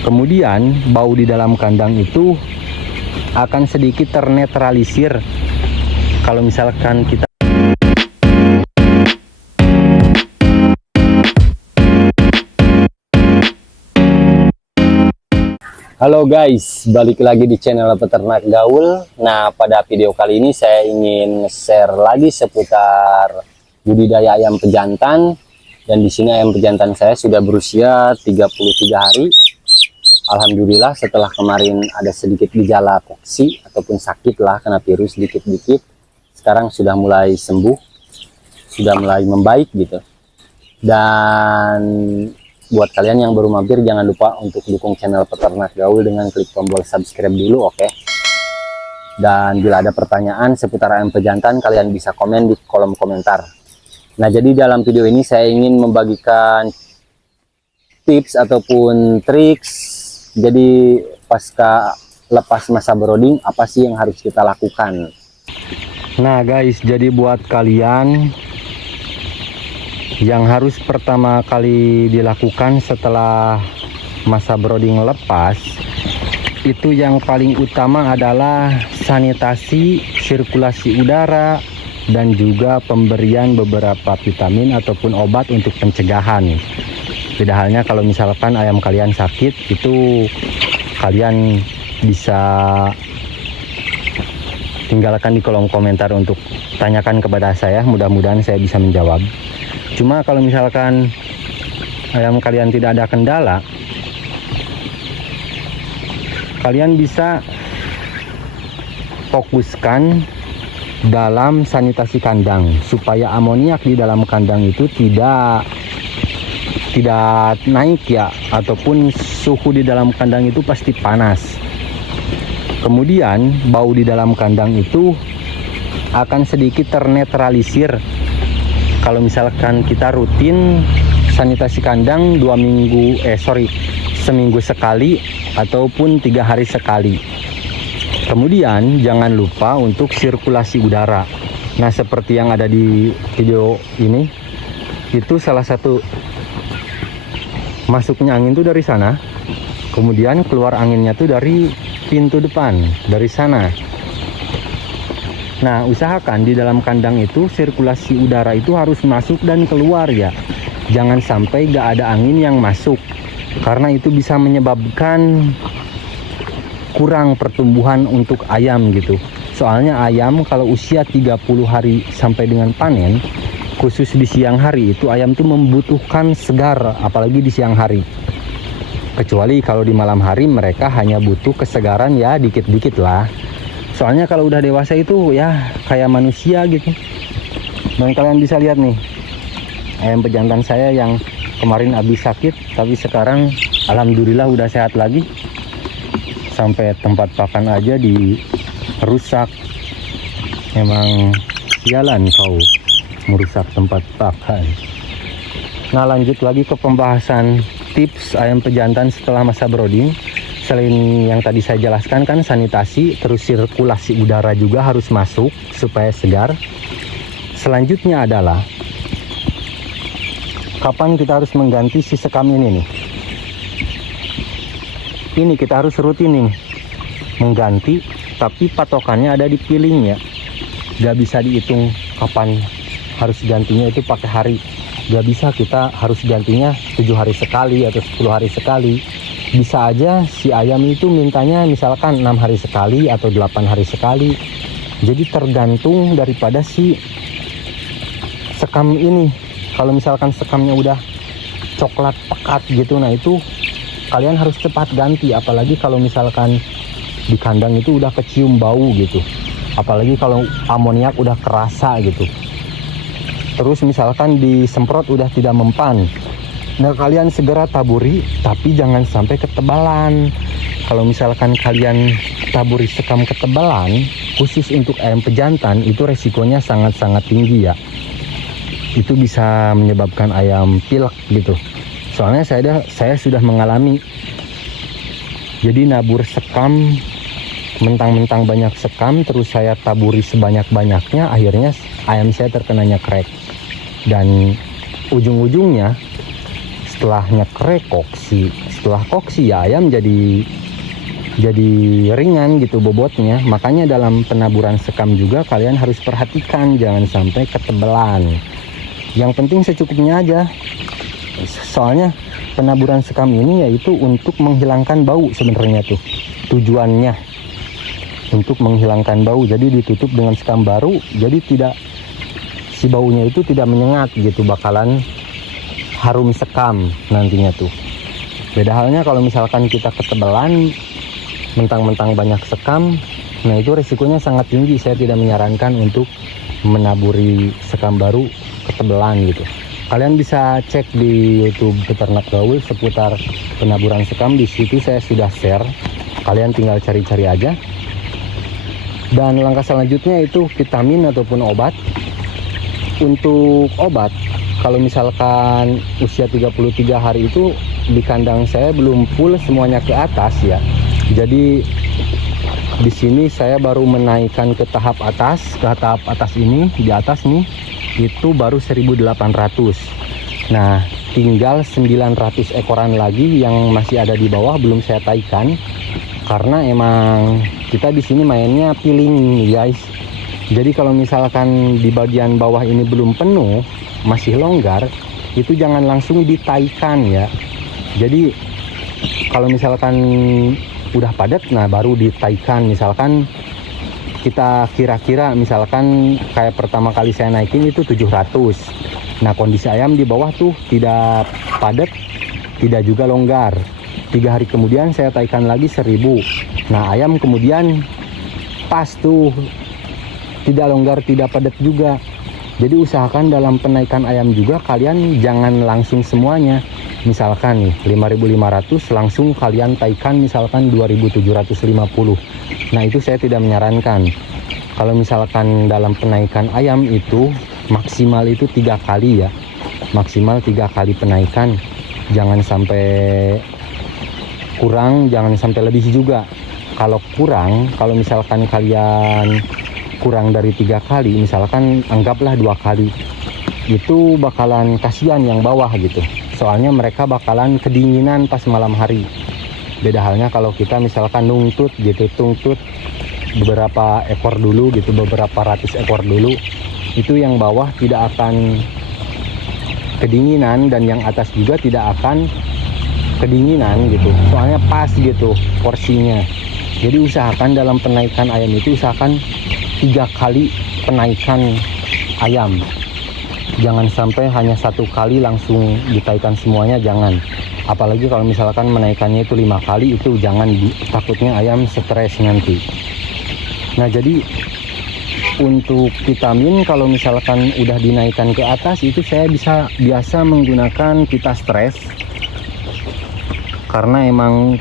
Kemudian bau di dalam kandang itu akan sedikit ternetralisir kalau misalkan kita. Halo guys, balik lagi di channel Peternak Gaul. Nah, pada video kali ini saya ingin share lagi seputar budidaya ayam pejantan. Dan di sini ayam pejantan saya sudah berusia 33 hari. Alhamdulillah, setelah kemarin ada sedikit gejala koksi ataupun sakit lah, kena virus dikit-dikit, sekarang sudah mulai sembuh, sudah mulai membaik gitu. Dan buat kalian yang baru mampir, jangan lupa untuk dukung channel Peternak Gaul dengan klik tombol subscribe dulu, oke? Dan bila ada pertanyaan seputar ayam pejantan, kalian bisa komen di kolom komentar. Nah, jadi dalam video ini saya ingin membagikan tips ataupun triks. Jadi pasca lepas masa brooding, apa sih yang harus kita lakukan? Nah guys, jadi buat kalian yang harus pertama kali dilakukan setelah masa brooding lepas, itu yang paling utama adalah sanitasi, sirkulasi udara, dan juga pemberian beberapa vitamin ataupun obat untuk pencegahan. Beda halnya kalau misalkan ayam kalian sakit, itu kalian bisa tinggalkan di kolom komentar untuk tanyakan kepada saya, mudah-mudahan saya bisa menjawab. Cuma kalau misalkan ayam kalian tidak ada kendala, kalian bisa fokuskan dalam sanitasi kandang supaya amoniak di dalam kandang itu tidak naik ya, ataupun suhu di dalam kandang itu pasti panas. Kemudian bau di dalam kandang itu akan sedikit ternetralisir kalau misalkan kita rutin sanitasi kandang seminggu sekali ataupun 3 hari sekali. Kemudian jangan lupa untuk sirkulasi udara. Nah, seperti yang ada di video ini, itu salah satu masuknya angin tuh dari sana, kemudian keluar anginnya tuh dari pintu depan, dari sana. Nah, usahakan di dalam kandang itu sirkulasi udara itu harus masuk dan keluar ya. Jangan sampai gak ada angin yang masuk, karena itu bisa menyebabkan kurang pertumbuhan untuk ayam gitu. Soalnya ayam kalau usia 30 hari sampai dengan panen, khusus di siang hari itu ayam tuh membutuhkan segar, apalagi di siang hari. Kecuali kalau di malam hari mereka hanya butuh kesegaran ya dikit-dikit lah. Soalnya kalau udah dewasa itu ya kayak manusia gitu. Dan kalian bisa lihat nih, ayam pejantan saya yang kemarin habis sakit, tapi sekarang alhamdulillah udah sehat lagi. Sampai tempat pakan aja dirusak. Emang sialan kau merusak tempat pakan. Nah, lanjut lagi ke pembahasan tips ayam pejantan setelah masa brooding. Selain yang tadi saya jelaskan kan sanitasi, terus sirkulasi udara juga harus masuk supaya segar. Selanjutnya adalah kapan kita harus mengganti si sekam ini nih. Ini kita harus rutin nih mengganti, tapi patokannya ada di pilingnya. Gak bisa dihitung kapan harus gantinya itu pakai hari. Gak bisa kita harus gantinya 7 hari sekali atau 10 hari sekali. Bisa aja si ayam itu mintanya misalkan 6 hari sekali atau 8 hari sekali. Jadi tergantung daripada si sekam ini. Kalau misalkan sekamnya udah coklat pekat gitu, nah itu kalian harus cepat ganti. Apalagi kalau misalkan di kandang itu udah kecium bau gitu, apalagi kalau amoniak udah kerasa gitu. Terus misalkan disemprot udah tidak mempan, nah kalian segera taburi, tapi jangan sampai ketebalan. Kalau misalkan kalian taburi sekam ketebalan, khusus untuk ayam pejantan, itu resikonya sangat-sangat tinggi ya. Itu bisa menyebabkan ayam pilek gitu. Soalnya saya sudah mengalami. Jadi nabur sekam, mentang-mentang banyak sekam, terus saya taburi sebanyak-banyaknya, akhirnya ayam saya terkenanya krek. Dan ujung-ujungnya setelah nyekrek koksi setelah koksi ya ayam jadi ringan gitu bobotnya. Makanya dalam penaburan sekam juga kalian harus perhatikan jangan sampai ketebelan. Yang penting secukupnya aja. Soalnya penaburan sekam ini yaitu untuk menghilangkan bau sebenarnya tuh. Tujuannya untuk menghilangkan bau. Jadi ditutup dengan sekam baru, jadi tidak, si baunya itu tidak menyengat gitu, bakalan harum sekam nantinya tuh. Beda halnya kalau misalkan kita ketebelan mentang-mentang banyak sekam, nah itu risikonya sangat tinggi. Saya tidak menyarankan untuk menaburi sekam baru ketebelan gitu. Kalian bisa cek di YouTube Peternak Gaul seputar penaburan sekam, di situ saya sudah share. Kalian tinggal cari-cari aja. Dan langkah selanjutnya itu vitamin ataupun obat. Untuk obat, kalau misalkan usia 33 hari itu di kandang saya belum full semuanya ke atas ya. Jadi di sini saya baru menaikkan ke tahap atas, ini di atas nih itu baru 1.800. Nah, tinggal 900 ekoran lagi yang masih ada di bawah belum saya taikan karena emang kita di sini mainnya piling guys. Jadi kalau misalkan di bagian bawah ini belum penuh, masih longgar, itu jangan langsung ditaikan ya. Jadi kalau misalkan udah padat, nah baru ditaikan. Misalkan kita kira-kira misalkan kayak pertama kali saya naikin itu 700. Nah kondisi ayam di bawah tuh tidak padat, tidak juga longgar. 3 hari kemudian saya taikan lagi 1.000. Nah ayam kemudian pas tuh, tidak longgar, tidak padat juga. Jadi usahakan dalam penaikan ayam juga kalian jangan langsung semuanya. Misalkan nih 5.500 langsung kalian taikan misalkan 2.750. Nah itu saya tidak menyarankan. Kalau misalkan dalam penaikan ayam itu maksimal itu 3 kali ya, maksimal 3 kali penaikan. Jangan sampai kurang, jangan sampai lebih juga. Kalau kurang, kalau misalkan kalian kurang dari 3 kali, misalkan anggaplah 2 kali, itu bakalan kasihan yang bawah gitu. Soalnya mereka bakalan kedinginan pas malam hari. Beda halnya kalau kita misalkan nungtut gitu, tungtut beberapa ekor dulu gitu, beberapa ratus ekor dulu, itu yang bawah tidak akan kedinginan dan yang atas juga tidak akan kedinginan gitu. Soalnya pas gitu porsinya. Jadi usahakan dalam penaikan ayam itu usahakan 3 kali penaikan ayam. Jangan sampai hanya 1 kali langsung ditaikan semuanya, jangan. Apalagi kalau misalkan menaikannya itu 5 kali, itu jangan, takutnya ayam stres nanti. Nah jadi untuk vitamin kalau misalkan udah dinaikkan ke atas itu saya biasa menggunakan Vita Stress. Karena emang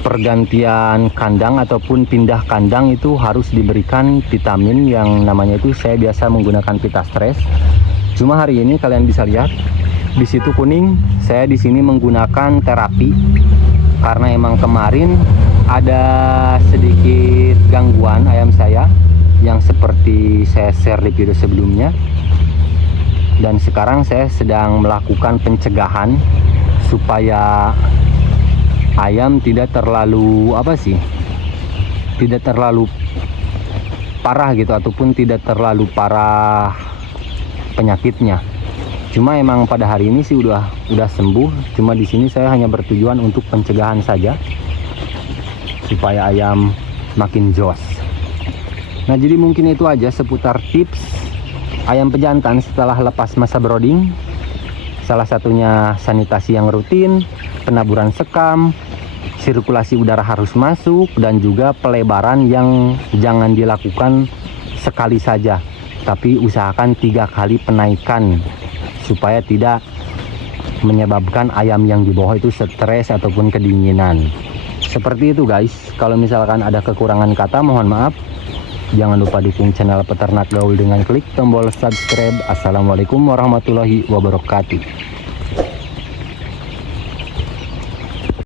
pergantian kandang ataupun pindah kandang itu harus diberikan vitamin yang namanya itu, saya biasa menggunakan Vita Stress. Cuma hari ini kalian bisa lihat di situ kuning, saya di sini menggunakan terapi karena emang kemarin ada sedikit gangguan ayam saya yang seperti saya share di video sebelumnya. Dan sekarang saya sedang melakukan pencegahan supaya ayam tidak terlalu tidak terlalu parah gitu, ataupun tidak terlalu parah penyakitnya. Cuma emang pada hari ini sih udah sembuh. Cuma di sini saya hanya bertujuan untuk pencegahan saja supaya ayam makin jos. Nah jadi mungkin itu aja seputar tips ayam pejantan setelah lepas masa brooding. Salah satunya sanitasi yang rutin, penaburan sekam, sirkulasi udara harus masuk, dan juga pelebaran yang jangan dilakukan sekali saja, tapi usahakan 3 kali penaikan supaya tidak menyebabkan ayam yang di bawah itu stres ataupun kedinginan. Seperti itu guys. Kalau misalkan ada kekurangan kata mohon maaf. Jangan lupa dukung channel Peternak Gaul dengan klik tombol subscribe. Assalamualaikum warahmatullahi wabarakatuh.